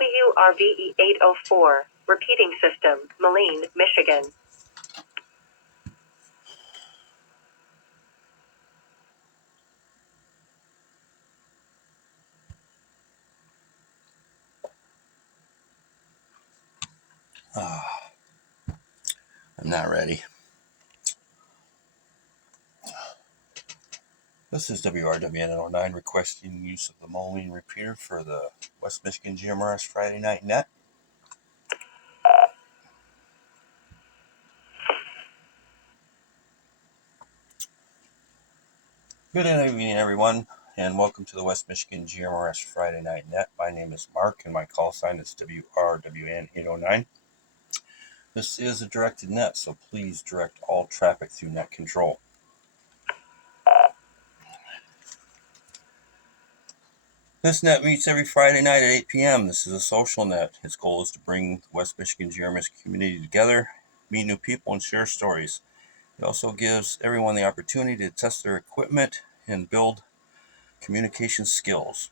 WRVE 804, repeating system, Moline, Michigan. I'm not ready. This is WRWN 09 requesting use of the Moline repeater for the West Michigan GMRS Friday Night Net. Good evening, everyone, and welcome to the West Michigan GMRS Friday Night Net. My name is Mark, and my call sign is WRWN 809. This is a directed net, so please direct all traffic through net control. This net meets every Friday night at 8 p.m. This is a social net. Its goal is to bring the West Michigan GMRS community together, meet new people, and share stories. It also gives everyone the opportunity to test their equipment and build communication skills.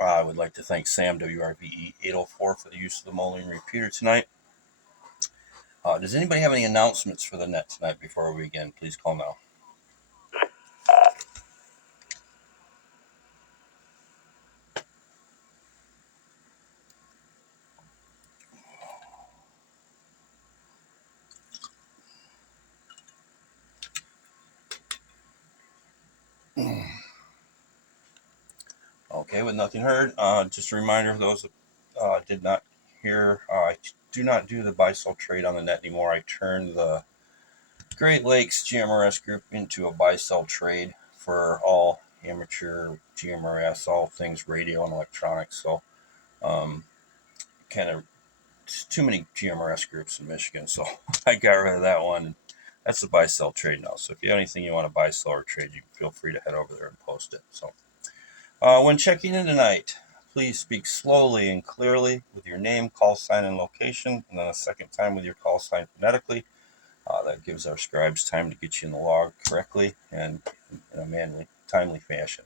I would like to thank Sam, WRVE 804, for the use of the Moline repeater tonight. Does anybody have any announcements for the net tonight before we begin? Please call now. Okay, with nothing heard, just a reminder for those that did not hear, I do not do the buy-sell trade on the net anymore. I turned the Great Lakes GMRS group into a buy-sell trade for all amateur GMRS, all things radio and electronics. So kind of too many GMRS groups in Michigan, so I got rid of that one. That's a buy-sell trade now. So if you have anything you want to buy, sell, or trade, you can feel free to head over there and post it. So when checking in tonight, please speak slowly and clearly with your name, call sign, and location, and then a second time with your call sign phonetically. That gives our scribes time to get you in the log correctly and in a manually timely fashion.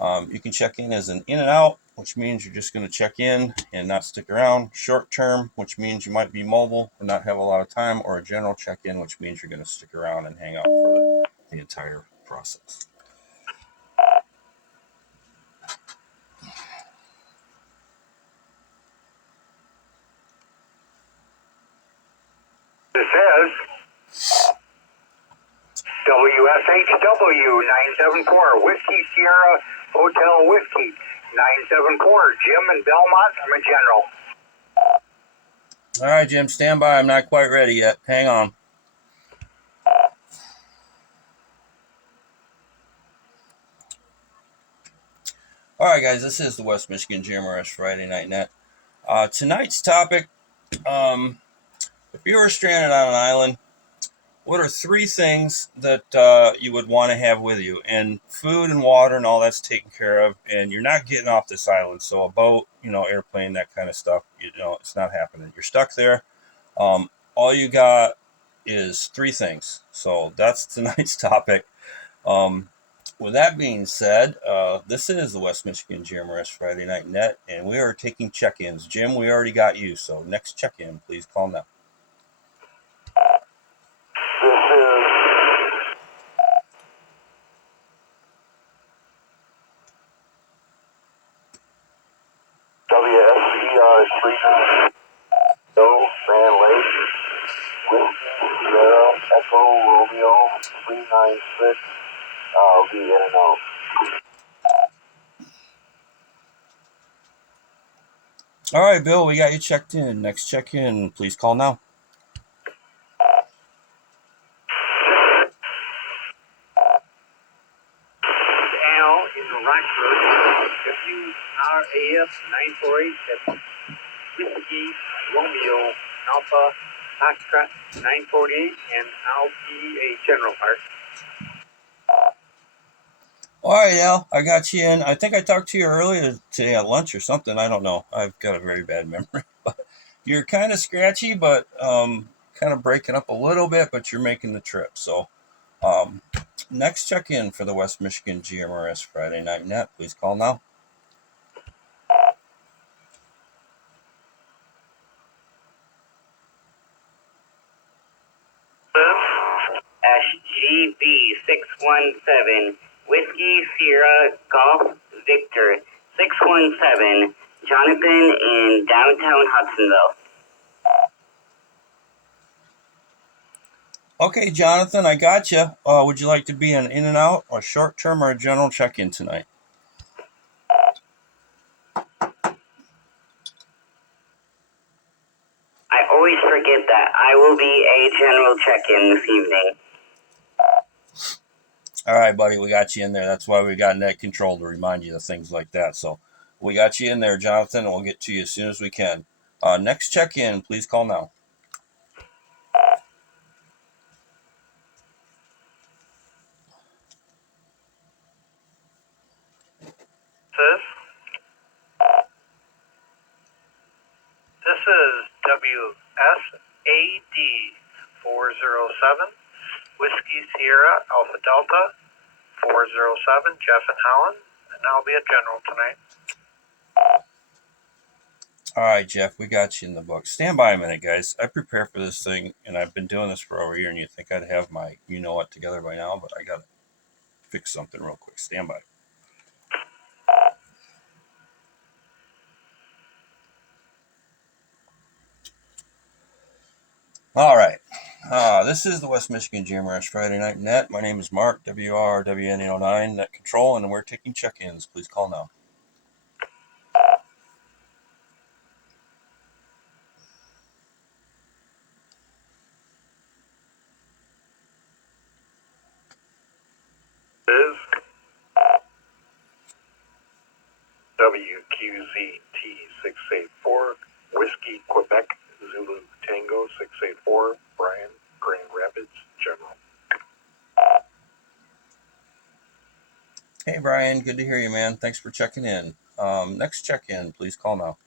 You can check in as an in and out, which means you're just going to check in and not stick around. Short term, which means you might be mobile or not have a lot of time, or a general check-in, which means you're going to stick around and hang out for the entire process. This is WSHW 974, Whiskey Sierra Hotel Whiskey 974, Jim in Belmont. I'm a general. All right, Jim, stand by. I'm not quite ready yet. Hang on. All right, guys, this is the West Michigan GMRS Friday Night Net. Tonight's topic, if you were stranded on an island, what are 3 things that you would want to have with you? And food and water and all that's taken care of, and you're not getting off this island. So a boat, airplane, that kind of stuff, it's not happening. You're stuck there. All you got is 3 things. So that's tonight's topic. With that being said, this is the West Michigan GMRS Friday Night Net, and we are taking check-ins. Jim, we already got you, so next check-in, please call now. This is WSCR 39, No Sand Lake, Whiskey Sierra Echo Romeo 396. I'll be in and out. All right, Bill, we got you checked in. Next check-in, please call now. Al in Rockford, WRAF 9487, Whiskey Romeo Alpha Foxtrot 948, and I'll be a general part. All right, Al, I got you in. I think I talked to you earlier today at lunch or something. I don't know. I've got a very bad memory. But you're kind of scratchy, but kind of breaking up a little bit, but you're making the trip. So next check-in for the West Michigan GMRS Friday Night Net, please call now. WB617, Whiskey Sierra Golf Victor 617, Jonathan in downtown Hudsonville. Okay, Jonathan, I got you. Would you like to be an in and out, a short term, or a general check in tonight? I always forget that. I will be a general check-in this evening. All right, buddy, we got you in there. That's why we got net control to remind you of things like that. So we got you in there, Jonathan, and we'll get to you as soon as we can. Next check in, please call now. This is WSAD 407, Whiskey Sierra Alpha Delta 407, Jeff and Holland, and I'll be a general tonight. All right, Jeff, we got you in the book. Stand by a minute, guys. I prepare for this thing, and I've been doing this for over a year, and you think I'd have my you-know-what together by now, but I got to fix something real quick. Stand by. All right. This is the West Michigan GMRS Friday Night Net. My name is Mark, WRWN809, Net Control, and we're taking check-ins. Please call now. Is WQZT684, Whiskey Quebec Zulu Tango 684, Brian, Grand Rapids, General. Hey, Brian. Good to hear you, man. Thanks for checking in. Next check-in, please call now.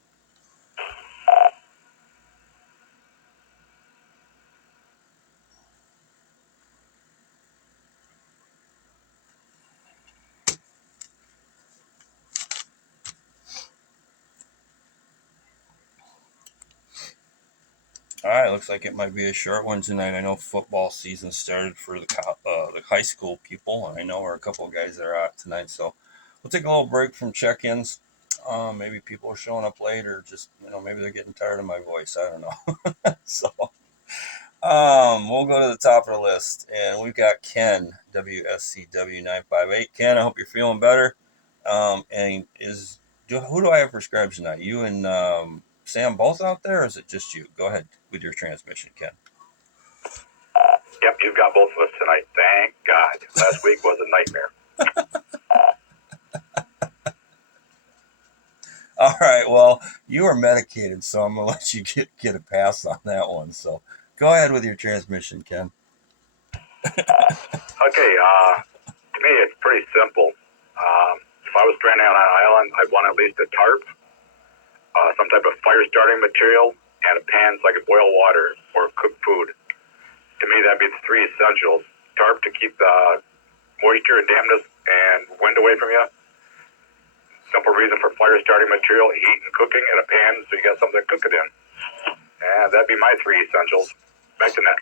All right, looks like it might be a short one tonight. I know football season started for the high school people, and I know we're a couple of guys that are out tonight, so we'll take a little break from check-ins. Maybe people are showing up late, or just maybe they're getting tired of my voice. I don't know. So we'll go to the top of the list, and we've got Ken, WSCW958. Ken, I hope you're feeling better. And who do I have prescribed tonight? You and Sam both out there, or is it just you? Go ahead with your transmission, Ken. Yep, you've got both of us tonight. Thank God. Last week was a nightmare. All right, well, you are medicated, so I'm going to let you get a pass on that one. So go ahead with your transmission, Ken. Okay, to me it's pretty simple. If I was stranded on an island, I'd want at least a tarp, some type of fire starting material, and a pan so I could boil water or cook food. To me, that'd be the three essentials. Tarp to keep the moisture and dampness and wind away from you. Simple reason for fire starting material, heat and cooking, and a pan so you got something to cook it in. And that'd be my three essentials. Back to net.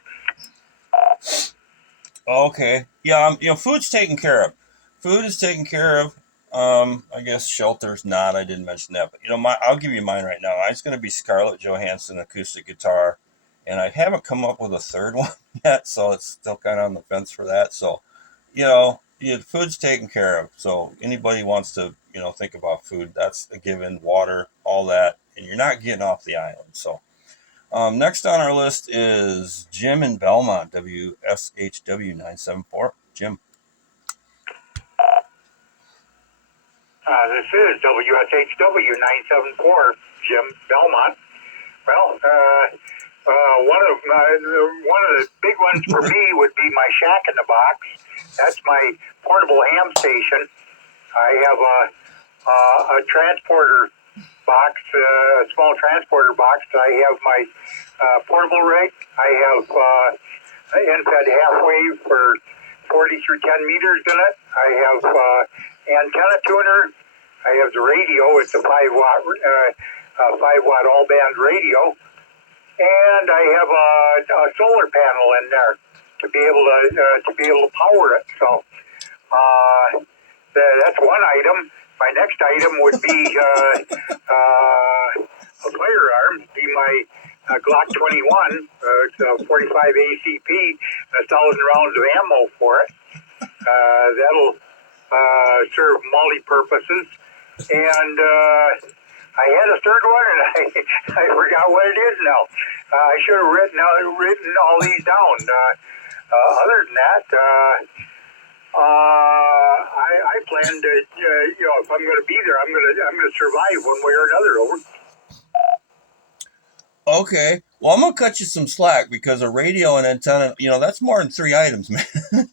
Okay. Yeah, food's taken care of. Food is taken care of. I guess shelter's not. I didn't mention that, but I'll give you mine right now. Mine's going to be Scarlett Johansson acoustic guitar, and I haven't come up with a third one yet, so it's still kind of on the fence for that. So, food's taken care of. So anybody wants to, think about food, that's a given. Water, all that, and you're not getting off the island. So, next on our list is Jim in Belmont, WSHW974. Jim. This is WSHW 974, Jim Belmont. Well, one of the big ones for me would be my Shack in the Box. That's my portable ham station. I have a transporter box, a small transporter box. I have my portable rig. I have infed halfway for 40 through 10 meters in it. I have antenna tuner. I have the radio. It's a 5-watt all band radio, and I have a solar panel in there. to be able to power it. So that's one item. My next item would be a firearm. Be my Glock 21. It's a 45 ACP, 1,000 rounds of ammo for it. That'll serve multi-purposes. And I had a third one, and I forgot what it is now. I should have written all these down. Other than that, I plan to, if I'm going to be there, I'm going to survive one way or another. Over. Okay. Well, I'm going to cut you some slack because a radio and antenna, that's more than 3 items, man.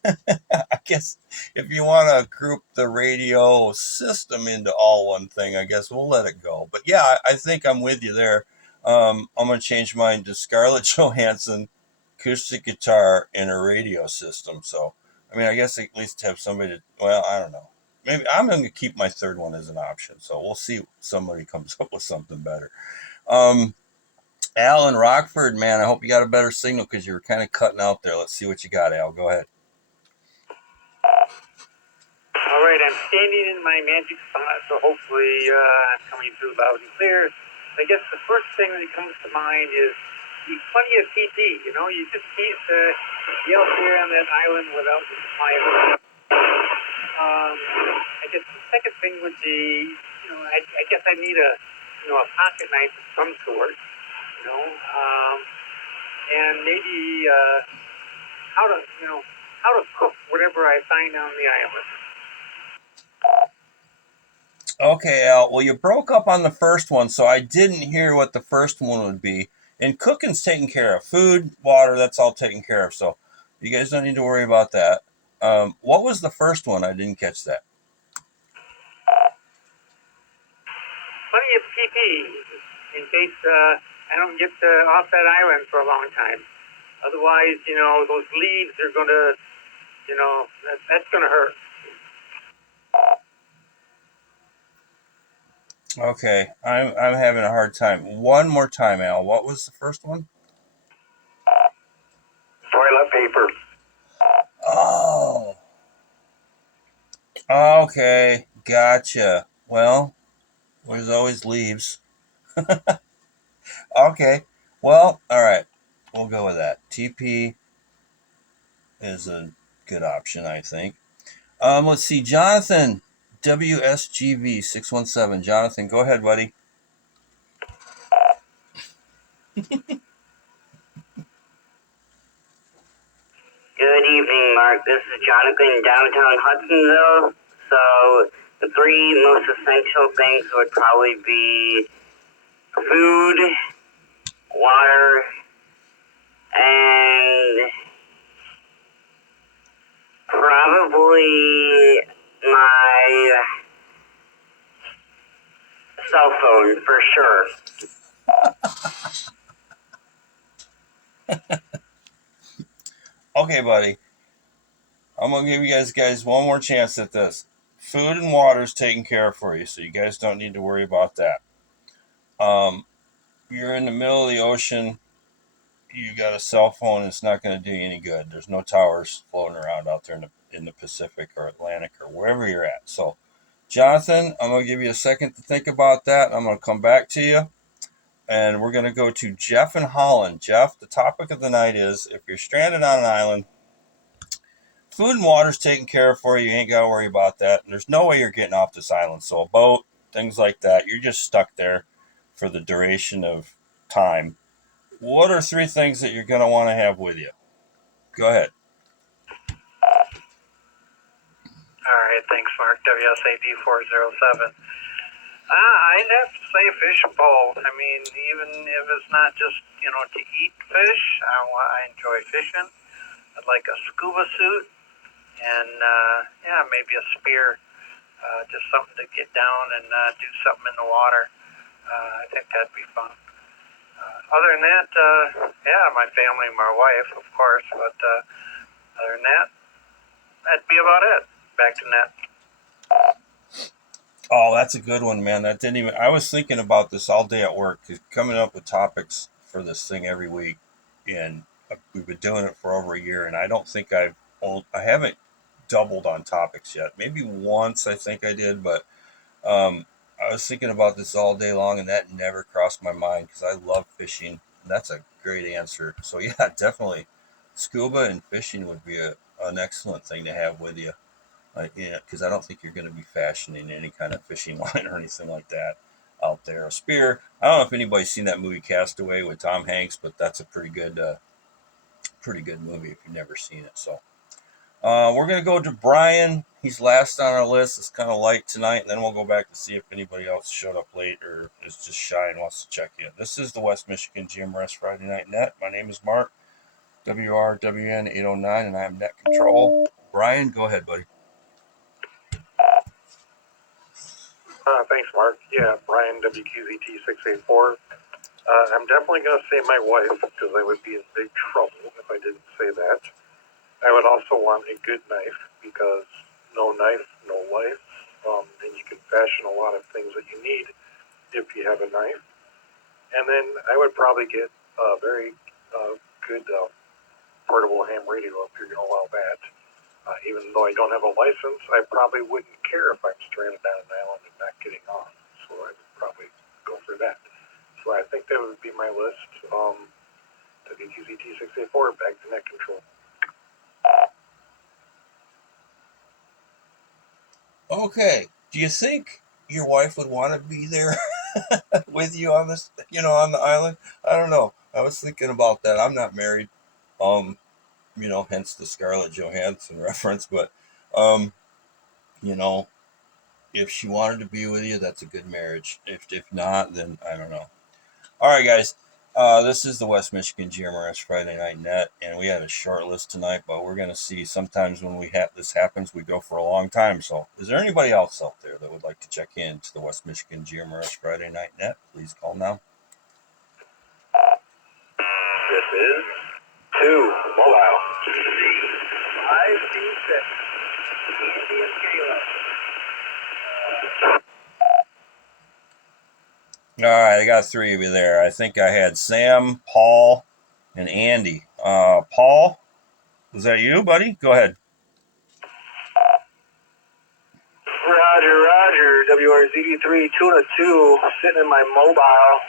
I guess if you want to group the radio system into all one thing, I guess we'll let it go. But yeah, I think I'm with you there. I'm going to change mine to Scarlett Johansson, acoustic guitar, and a radio system. So, I guess at least have somebody to, well, I don't know. Maybe I'm going to keep my third one as an option. So we'll see if somebody comes up with something better. Al in Rockford, man, I hope you got a better signal because you were kind of cutting out there. Let's see what you got, Al. Go ahead. All right, I'm standing in my magic spot, so hopefully I'm coming through loud and clear. I guess the first thing that comes to mind is plenty of TP. You just can't be out there on that island without the supply of it. I guess the second thing would be, I guess I need a pocket knife of some sort. And maybe how to cook whatever I find on the island. Okay, Al. Well, you broke up on the first one, so I didn't hear what the first one would be. And cooking's taken care of. Food, water, that's all taken care of. So you guys don't need to worry about that. What was the first one? I didn't catch that. Plenty of TP in case I don't get off that island for a long time. Otherwise, those leaves are going to, that's going to hurt. Okay, I'm having a hard time. One more time, Al. What was the first one? Toilet paper. Oh. Okay, gotcha. Well, there's always leaves. Okay, well, all right. We'll go with that. TP is a good option, I think. Let's see, Jonathan, WSGV 617. Jonathan, go ahead, buddy. Good evening, Mark. This is Jonathan, downtown Hudsonville. So the 3 most essential things would probably be food, water, and probably my cell phone for sure. Okay, buddy. I'm going to give you guys one more chance at this. Food and water is taken care of for you, so you guys don't need to worry about that. You're in the middle of the ocean. You got a cell phone. It's not going to do you any good. There's no towers floating around out there in the Pacific or Atlantic or wherever you're at. So, Jonathan, I'm going to give you a second to think about that. I'm going to come back to you. And we're going to go to Jeff in Holland. Jeff, the topic of the night is if you're stranded on an island, food and water's taken care of for you. You ain't got to worry about that. And there's no way you're getting off this island. So a boat, things like that, you're just stuck there for the duration of time. What are 3 things that you're going to want to have with you? Go ahead. All right, thanks, Mark. WSAD 407. I'd have to say a fishing pole. I mean, even if it's not just, to eat fish, I enjoy fishing. I'd like a scuba suit and, maybe a spear, just something to get down and do something in the water. I think that'd be fun. Other than that, my family and my wife, of course, but other than that, that'd be about it. Back to net. Oh, that's a good one, man. I was thinking about this all day at work, coming up with topics for this thing every week. And we've been doing it for over a year, and I don't think I haven't doubled on topics yet. Maybe once I think I did, but I was thinking about this all day long, and that never crossed my mind because I love fishing. And that's a great answer. So yeah, definitely, scuba and fishing would be an excellent thing to have with you. Yeah, because I don't think you're going to be fashioning any kind of fishing line or anything like that out there. A spear. I don't know if anybody's seen that movie Castaway with Tom Hanks, but that's a pretty good movie if you've never seen it. So we're going to go to Brian. He's last on our list. It's kind of light tonight, and then we'll go back to see if anybody else showed up late or is just shy and wants to check in. This is the West Michigan GMRS Friday Night Net. My name is Mark, WRWN 809, and I am Net Control. Brian, go ahead, buddy. Thanks, Mark. Yeah, Brian, WQZT 684. I'm definitely going to say my wife because I would be in big trouble if I didn't say that. I would also want a good knife because no knife, no life. And you can fashion a lot of things that you need if you have a knife. And then I would probably get a very good portable ham radio if you're going to allow that. Even though I don't have a license, I probably wouldn't care if I'm stranded on an island and not getting on. So I would probably go for that. So I think that would be my list. WQZT 684, back to Net Control. Okay. Do you think your wife would want to be there with you on this, on the island? I don't know. I was thinking about that. I'm not married. Hence the Scarlett Johansson reference, but you know, if she wanted to be with you, that's a good marriage. If not, then I don't know. All right, guys. This is the West Michigan GMRS Friday Night Net, and we had a short list tonight, but we're going to see sometimes when this happens, we go for a long time. So is there anybody else out there that would like to check in to the West Michigan GMRS Friday Night Net? Please call now. This is 2 Mobile. 526. Andy and Caleb. All right, I got 3 of you there. I think I had Sam, Paul, and Andy. Paul, was that you, buddy? Go ahead. Roger, WRZD3 Tuna 2, sitting in my mobile.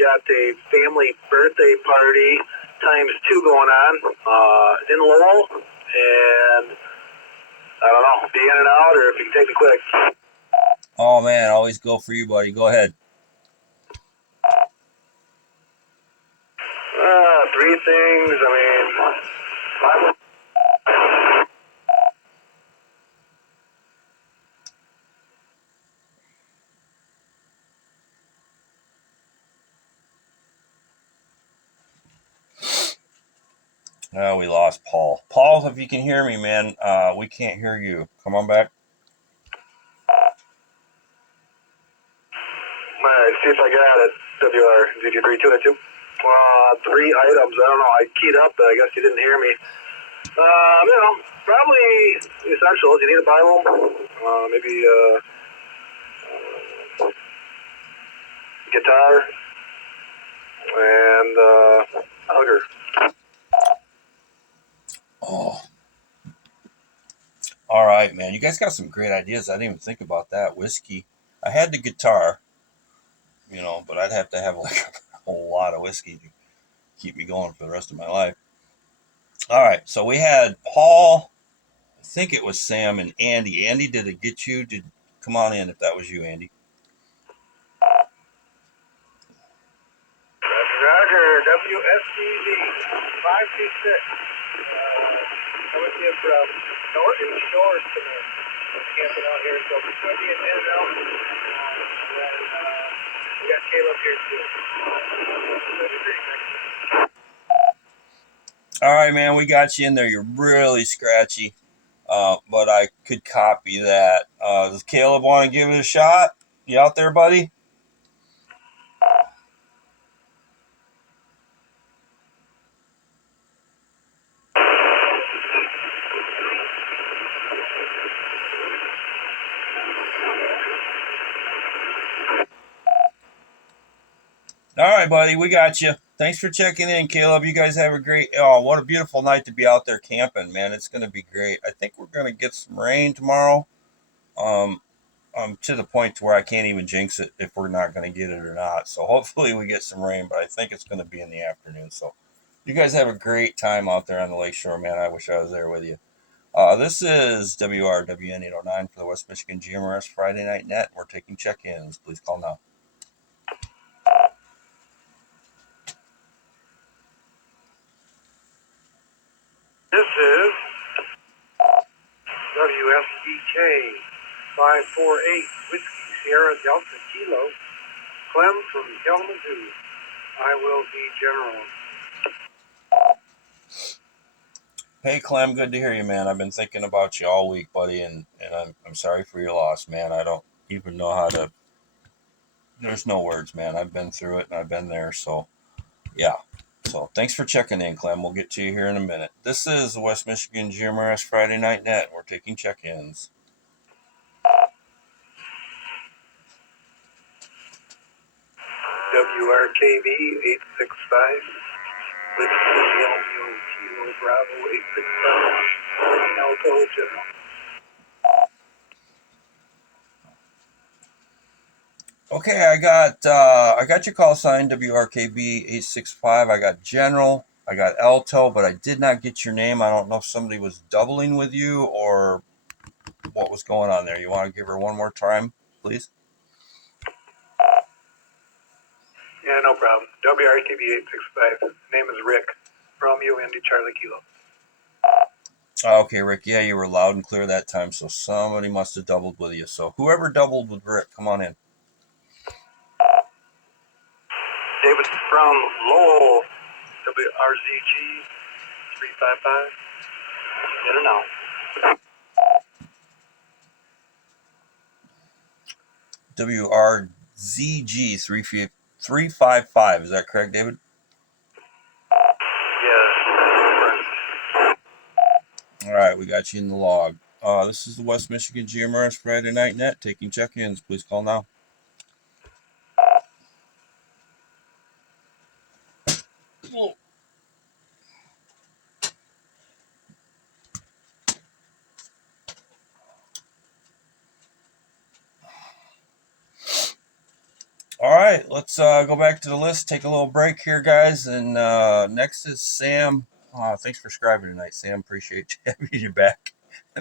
Got a family birthday party ×2 going on in Lowell, and I don't know, be in and out, or if you can take me quick. Oh, man, always go for you, buddy. Go ahead. 3 things, I mean, Oh, we lost Paul. Paul, if you can hear me, man, we can't hear you. Come on back. Alright, see if I got it. WRZD3 Tuna 2. 3 items, I don't know, I keyed up, but I guess you didn't hear me. Probably essentials. You need a Bible, maybe guitar, and hugger. Oh. All right, man. You guys got some great ideas. I didn't even think about that. Whiskey. I had the guitar, but I'd have to have like a whole lot of whiskey to keep me going for the rest of my life. All right, so we had Paul, I think it was Sam, and Andy. Andy, did it get you? Come on in if that was you, Andy. Roger, WSCV 526. Coming to you from Norton Shores tonight. Camping out here, so it's going to be an in and out. And we got Caleb here too. All right, man, we got you in there. You're really scratchy, but I could copy that. Does Caleb want to give it a shot? You out there, buddy? All right, buddy, we got you. Thanks for checking in, Caleb. You guys have a great. Oh, what a beautiful night to be out there camping, man. It's going to be great. I think we're going to get some rain tomorrow. Um, to the point to where I can't even jinx it if we're not going to get it or not. So hopefully we get some rain, but I think it's going to be in the afternoon. So you guys have a great time out there on the lakeshore, man. I wish I was there with you. This is WRWN 809 for the West Michigan GMRS Friday Night Net. We're taking check-ins. Please call now. This is WSDK 548 Whiskey Sierra Delta Kilo. Clem from Kalamazoo. I will be general. Hey, Clem, good to hear you, man. I've been thinking about you all week, buddy, and I'm sorry for your loss, man. I don't even know how to. There's no words, man. I've been through it and I've been there, so yeah. So thanks for checking in, Clem. We'll get to you here in a minute. This is the West Michigan GMRS Friday Night Net. We're taking check-ins. WRKB 865. Whiskey Romeo Kilo Bravo 865. Alto General. Okay, I got your call sign WRKB 865. I got General. I got Alto, but I did not get your name. I don't know if somebody was doubling with you or what was going on there. You want to give her one more time, please? Yeah, no problem. WRKB 865. Name is Rick. Romeo Indy Charlie Kilo. Okay, Rick. Yeah, you were loud and clear that time, so somebody must have doubled with you. So whoever doubled with Rick, come on in. David from Lowell. WRZG 355. In and out. WRZG 355. Is that correct, David? Yes. All right, we got you in the log. This is the West Michigan GMRS Friday Night Net. Taking check-ins. Please call now. All right, let's go back to the list. Take a little break here, guys. And next is Sam. Thanks for subscribing tonight, Sam. Appreciate you having you back.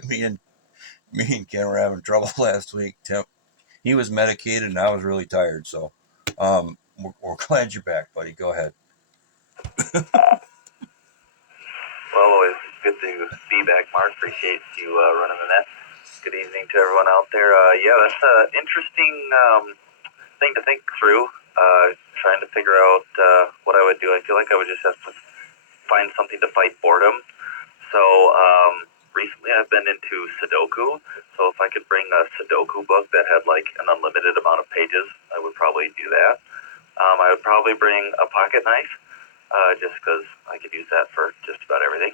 me and Ken were having trouble last week. Tim, he was medicated, and I was really tired. So we're glad you're back, buddy. Go ahead. Well, always good to be back, Mark. Appreciate you running the net. Good evening to everyone out there. Yeah, that's an interesting thing to think through. Trying to figure out what I would do. I feel like I would just have to find something to fight boredom. So recently I've been into Sudoku. So if I could bring a Sudoku book that had like an unlimited amount of pages, I would probably do that. I would probably bring a pocket knife. Just because I could use that for just about everything.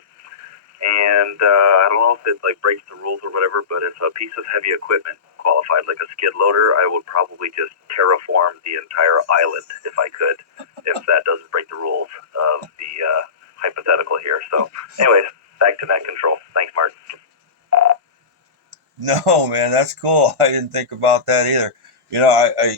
And I don't know if it like breaks the rules or whatever, but if a piece of heavy equipment qualified like a skid loader, I would probably just terraform the entire island if I could, if that doesn't break the rules of the hypothetical here. So anyways, back to net control. Thanks, Mark. No, man, that's cool. I didn't think about that either. You know,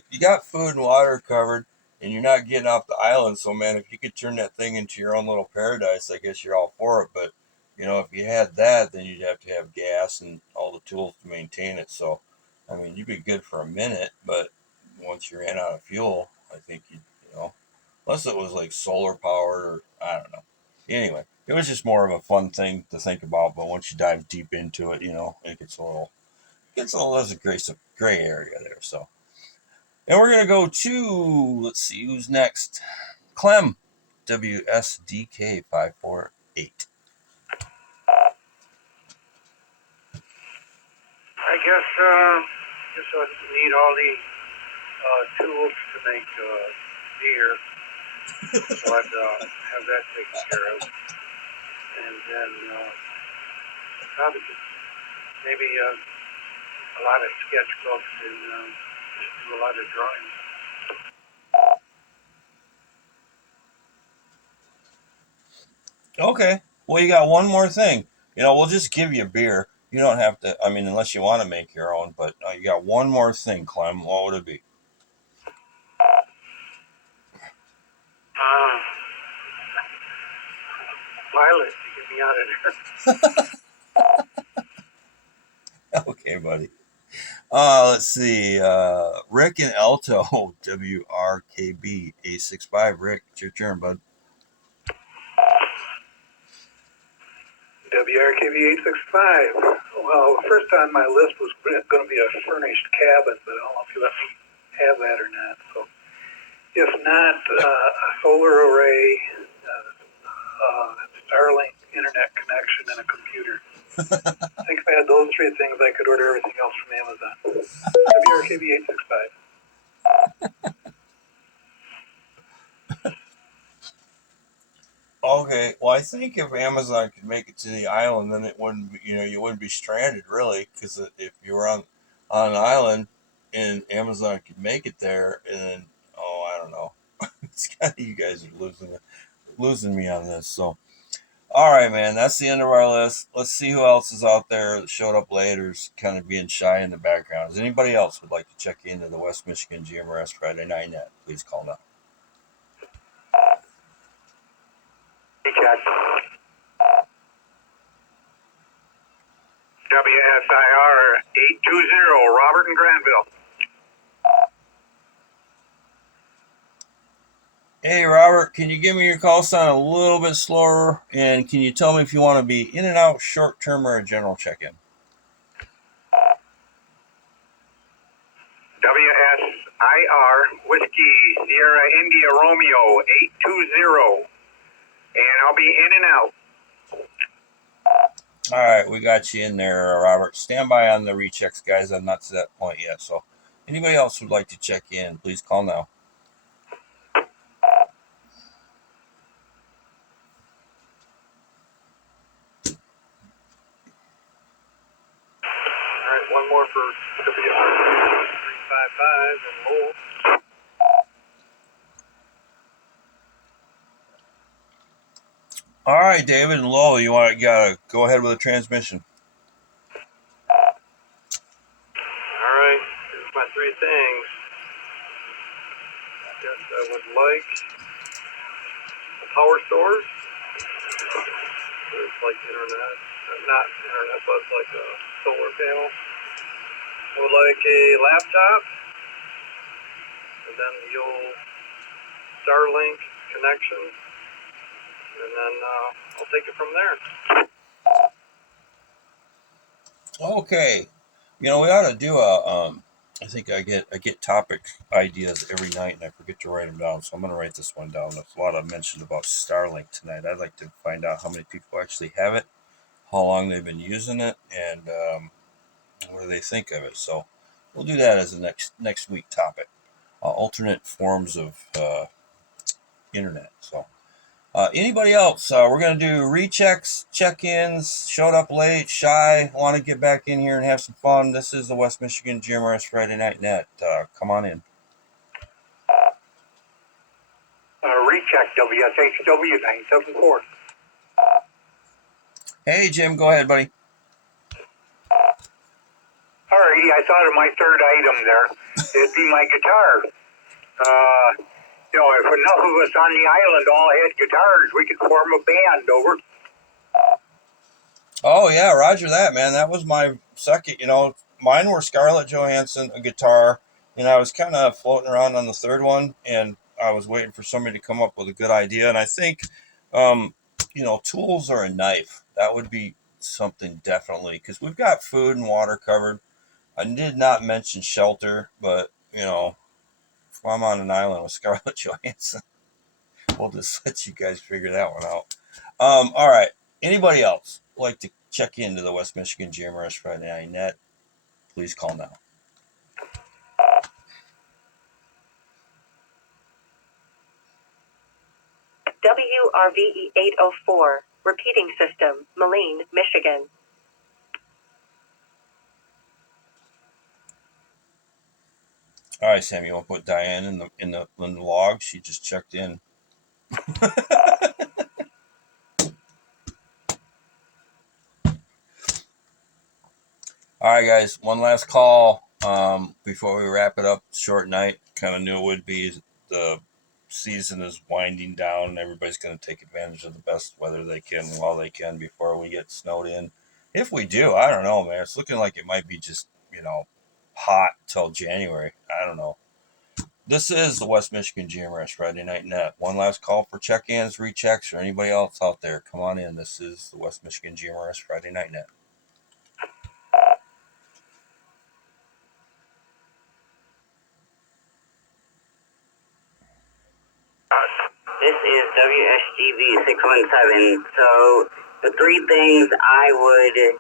you got food and water covered, and you're not getting off the island. So, man, if you could turn that thing into your own little paradise, I guess you're all for it. But, you know, if you had that, then you'd have to have gas and all the tools to maintain it. So, I mean, you'd be good for a minute, but once you ran out of fuel, I think you know, unless it was like solar power, or I don't know. Anyway, it was just more of a fun thing to think about. But once you dive deep into it, you know, it gets a little, there's a gray area there. So. And we're going to go to, let's see, who's next? Clem, WSDK 548. I guess I need all the tools to make beer. So I'd have that taken care of. And then probably just maybe a lot of sketchbooks and just do a lot of drawings. Okay. Well, you got one more thing. We'll just give you beer. You don't have to. I mean, unless you want to make your own. But you got one more thing, Clem. What would it be? Pilot, to get me out of there. Okay, buddy. Let's see. Rick and Alto, WRKB A65. Rick, it's your turn, bud. WRKB 865. Well, first on my list was going to be a furnished cabin, but I don't know if you let me have that or not. So, if not, a solar array, Starlink internet connection, and a computer. I think if I had those three things, I could order everything else from Amazon. WRKB 865. Okay, well, I think if Amazon could make it to the island, then it wouldn't be, you wouldn't be stranded really, because if you were on an island and Amazon could make it there, and I don't know, it's kind of you guys are losing me on this. So, all right, man, that's the end of our list. Let's see who else is out there that showed up late or is kind of being shy in the background. Does anybody else would like to check into the West Michigan GMRS Friday Night Net? Please call now. Check. WSIR 820, Robert in Granville. Hey, Robert, can you give me your call sign a little bit slower? And can you tell me if you want to be in and out, short term, or a general check in? WSIR Whiskey Sierra India Romeo 820. And I'll be in and out. All right, we got you in there, Robert. Stand by on the rechecks, guys. I'm not to that point yet. So, anybody else would like to check in, please call now. All right, one more for WR 355 and Lowell. All right, David and Lowell, you gotta go ahead with the transmission. All right, here's my three things. I guess I would like a power source. It's like internet, not internet, but like a solar panel. I would like a laptop, and then the old Starlink connection, and then I'll take it from there. Okay, we ought to do I think I get topic ideas every night, and I forget to write them down. So I'm going to write this one down. There's a lot of mention about Starlink tonight. I'd like to find out how many people actually have it, how long they've been using it, and what do they think of it. So we'll do that as a next week topic. Alternate forms of internet. So anybody else? We're going to do rechecks, check-ins, showed up late, shy, want to get back in here and have some fun. This is the West Michigan GMRS Friday Night Net. Come on in. Recheck WSHW 974. Hey, Jim, go ahead, buddy. Alrighty, I thought of my third item there. It'd be my guitar. If enough of us on the island all had guitars, we could form a band over. Oh, yeah, roger that, man. That was my second, mine were Scarlett Johansson, a guitar, and I was kind of floating around on the third one, and I was waiting for somebody to come up with a good idea. And I think, tools or a knife, that would be something definitely, because we've got food and water covered. I did not mention shelter, but, if I'm on an island with Scarlett Johansson, we'll just let you guys figure that one out. All right. Anybody else like to check into the West Michigan GMRS Friday Night Net? Please call now. WRVE 804, repeating system, Moline, Michigan. All right, Sam, you want to put Diane in the log? She just checked in. All right, guys, one last call before we wrap it up. Short night, kind of knew it would be. The season is winding down. Everybody's going to take advantage of the best weather they can while they can before we get snowed in. If we do, I don't know, man. It's looking like it might be just, hot till January. I don't know. This is the West Michigan GMRS Friday Night Net. One last call for check-ins, rechecks, or anybody else out there. Come on in. This is the West Michigan GMRS Friday Night Net. This is WSGV 617. So the three things I would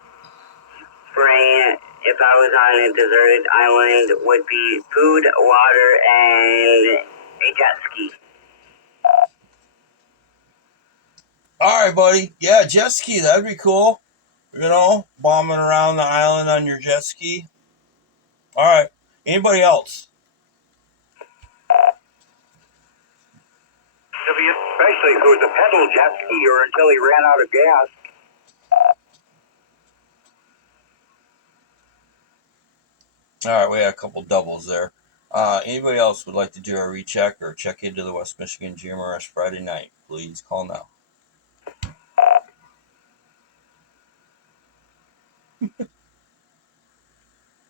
bring if I was on a deserted island would be food, water, and a jet ski. All right, buddy. Yeah, jet ski. That'd be cool. Bombing around the island on your jet ski. All right. Anybody else? Especially if it was a pedal jet ski or until he ran out of gas. All right, we had a couple doubles there. Anybody else would like to do a recheck or check into the West Michigan GMRS Friday night? Please call now.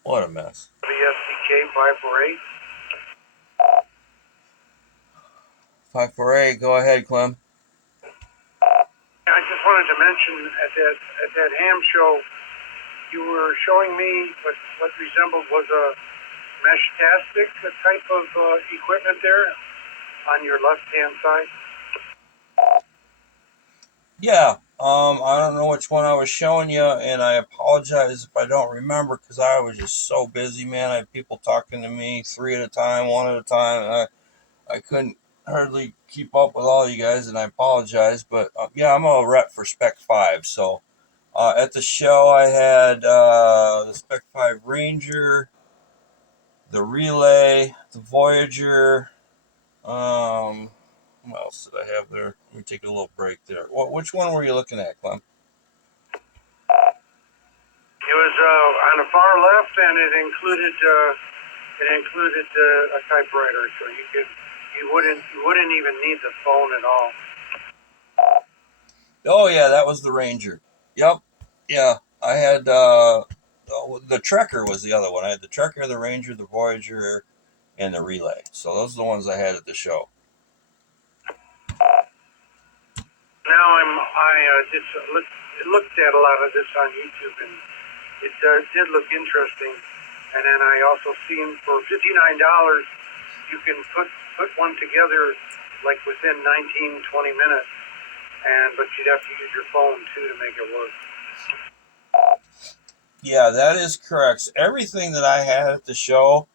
What a mess. WSDK 548. 548, go ahead, Clem. I just wanted to mention at that ham show, you were showing me what resembled was a mesh-tastic type of equipment there on your left-hand side. Yeah, I don't know which one I was showing you, and I apologize if I don't remember because I was just so busy, man. I had people talking to me 3 at a time, 1 at a time. I couldn't hardly keep up with all you guys, and I apologize. But yeah, I'm a rep for Spec 5. So at the show, I had the Spec 5 Ranger, the Relay, the Voyager. What else did I have there? Let me take a little break there. Which one were you looking at, Clem? It was on the far left, and it included a typewriter, so you wouldn't even need the phone at all. Oh yeah, that was the Ranger. Yep. Yeah, I had the Trekker was the other one. I had the Trekker, the Ranger, the Voyager, and the Relay. So those are the ones I had at the show. Now I just looked at a lot of this on YouTube, and it did look interesting. And then I also seen for $59 you can put one together like within 19, 20 minutes, but you'd have to use your phone too to make it work. Yeah, that is correct. So everything that I had at the show,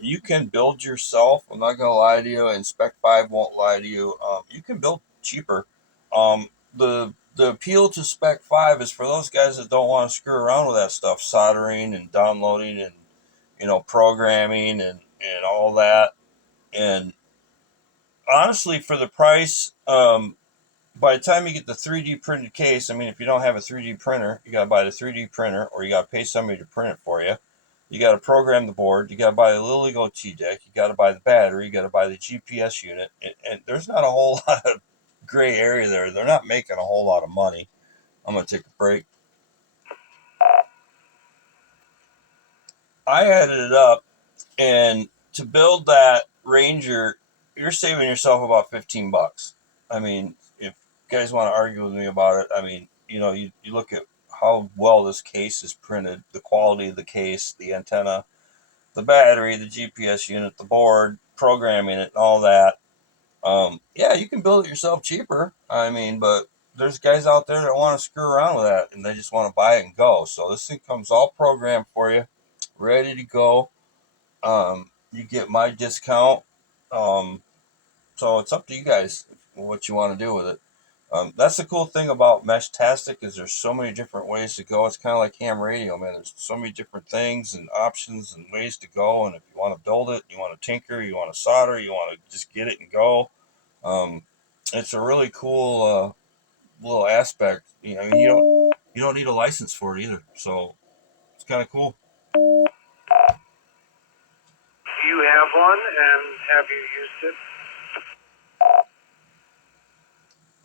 you can build yourself. I'm not gonna lie to you, and Spec 5 won't lie to you. You can build cheaper. The appeal to Spec 5 is for those guys that don't want to screw around with that stuff, soldering and downloading and programming and all that. And honestly, for the price, by the time you get the 3D printed case, I mean, if you don't have a 3D printer, you got to buy the 3D printer or you got to pay somebody to print it for you. You got to program the board. You got to buy the LilyGo T-Deck. You got to buy the battery. You got to buy the GPS unit. And there's not a whole lot of gray area there. They're not making a whole lot of money. I'm going to take a break. I added it up, and to build that Ranger, you're saving yourself about $15. I mean, if you guys want to argue with me about it, I mean, you look at how well this case is printed, the quality of the case, the antenna, the battery, the GPS unit, the board, programming it, and all that. Yeah, you can build it yourself cheaper. I mean, but there's guys out there that want to screw around with that, and they just want to buy it and go. So this thing comes all programmed for you, ready to go. You get my discount. So it's up to you guys what you want to do with it. That's the cool thing about Meshtastic is there's so many different ways to go. It's kind of like ham radio, man. There's so many different things and options and ways to go. And if you want to build it, you want to tinker, you want to solder, you want to just get it and go. It's a really cool little aspect. I mean, you don't need a license for it either. So It's kind of cool. Do you have one, and have you used it?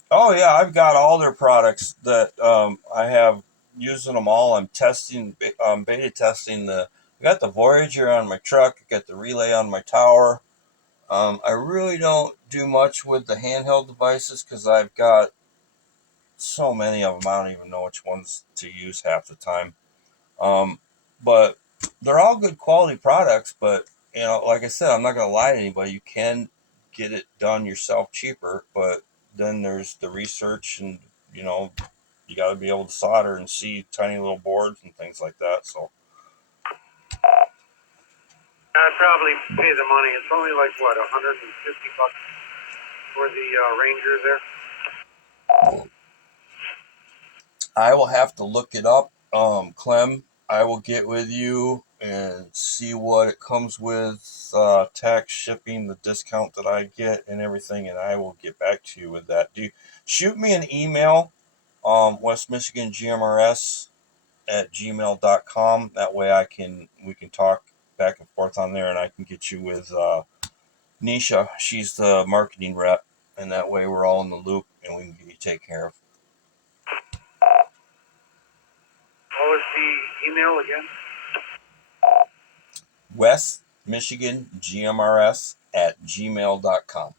Oh yeah, I've got all their products that I have using them all. I'm testing, beta testing I got the Voyager on my truck. I got the relay on my tower. I really don't do much with the handheld devices because I've got so many of them. I don't even know which ones to use half the time. But they're all good quality products. But like I said, I'm not going to lie to anybody. You can get it done yourself cheaper, but then there's the research and you know you got to be able to solder and see tiny little boards and things like that. So I'd probably pay the money. It's only like what, $150 for the Ranger there. I will have to look it up. Clem, I will get with you and see what it comes with, tax, shipping, the discount that I get, and everything, and I will get back to you with that. Shoot me an email, West Michigan GMRS at gmail.com. That way we can talk back and forth on there, and I can get you with Nisha. She's the marketing rep, and that way we're all in the loop and we can get you taken care of. What was the email again? West Michigan GMRS at gmail.com.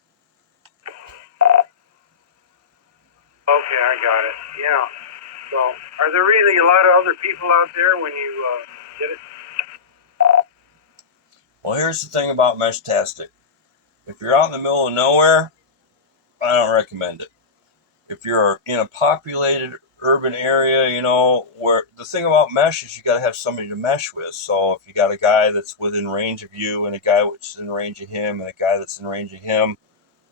Okay, I got it. Yeah. So, are there really a lot of other people out there when you get it? Well, here's the thing about Meshtastic. If you're out in the middle of nowhere, I don't recommend it. If you're in a populated urban area, where the thing about mesh is you got to have somebody to mesh with. So if you got a guy that's within range of you and a guy that's in range of him and a guy that's in range of him,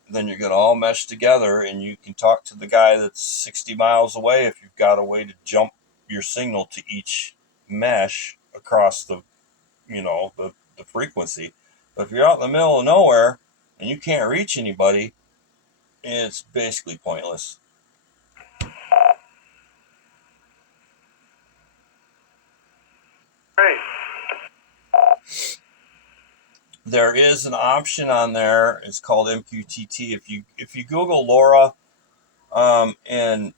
then you're going to all mesh together and you can talk to the guy that's 60 miles away if you've got a way to jump your signal to each mesh across the frequency. But if you're out in the middle of nowhere and you can't reach anybody, it's basically pointless. Right. There is an option on there. It's called MQTT. If you Google LoRa and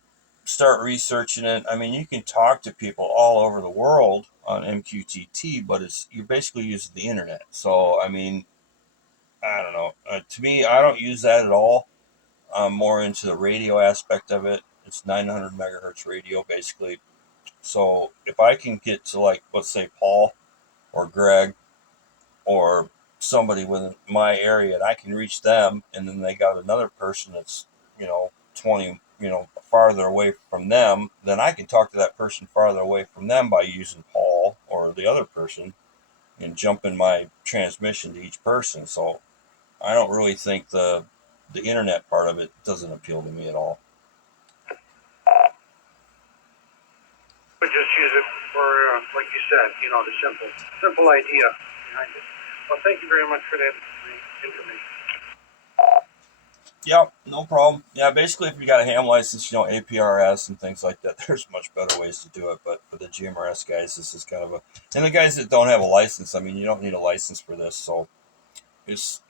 start researching it, I mean, you can talk to people all over the world on MQTT, but you're basically using the internet. So I mean, I don't know. To me, I don't use that at all. I'm more into the radio aspect of it. It's 900 megahertz radio basically. So if I can get to, like, let's say Paul or Greg or somebody within my area and I can reach them, and then they got another person that's 20 farther away from them, then I can talk to that person farther away from them by using Paul or the other person and jumping my transmission to each person. So I don't really think the internet part of it doesn't appeal to me at all. But just use it for, like you said, the simple idea behind it. Well, thank you very much for that information. Yep, no problem. Yeah, basically, if you got a ham license, APRS and things like that, there's much better ways to do it. But for the GMRS guys, this is kind of and the guys that don't have a license, I mean, you don't need a license for this. So it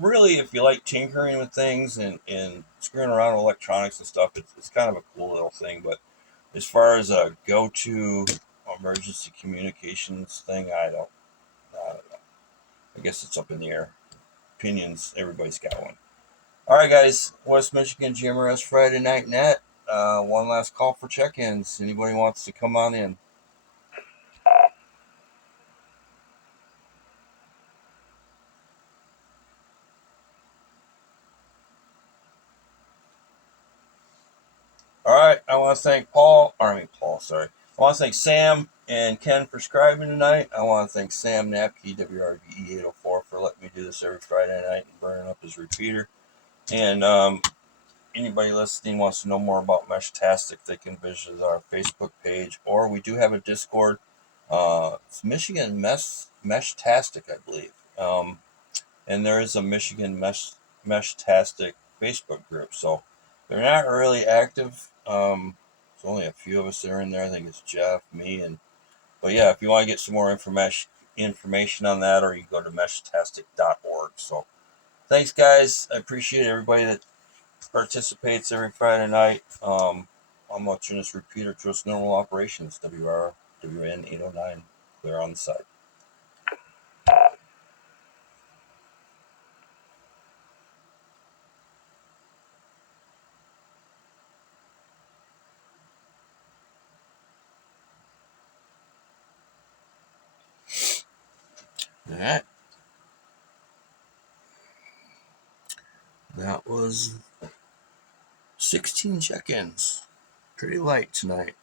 really, if you like tinkering with things and screwing around with electronics and stuff, it's kind of a cool little thing. But as far as a go-to emergency communications thing, I don't know. I guess it's up in the air. Opinions, everybody's got one. All right, guys. West Michigan GMRS Friday Night Net. One last call for check-ins. Anybody wants to come on in? All right. I want to thank I want to thank Sam and Ken for scribing tonight. I want to thank Sam Napke, WRVE 804, for letting me do this every Friday night and burning up his repeater. And anybody listening wants to know more about Meshtastic, they can visit our Facebook page, or we do have a Discord. It's Michigan Meshtastic, I believe. And there is a Michigan Meshtastic Facebook group. So they're not really active. There's only a few of us that are in there. I think it's Jeff, me, and But yeah, if you want to get some more information on that, or you go to meshtastic.org. So thanks, guys. I appreciate everybody that participates every Friday night. I'm watching this repeater to its normal operations. WRWN 809. Clear on the side. All right. That was 16 check-ins. Pretty light tonight.